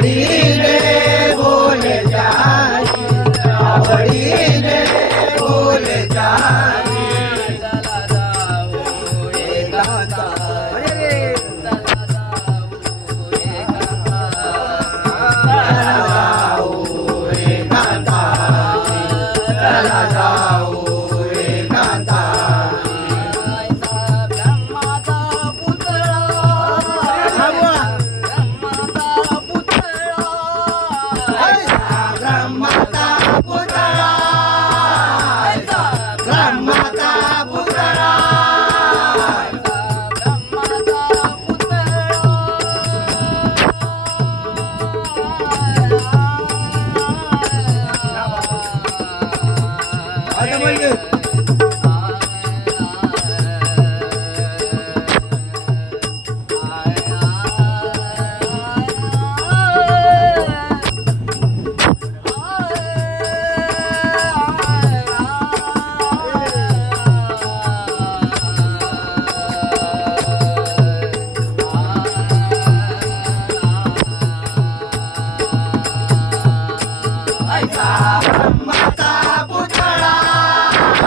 आवडीने ಸಾಮಾನ್ಯ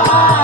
Bye.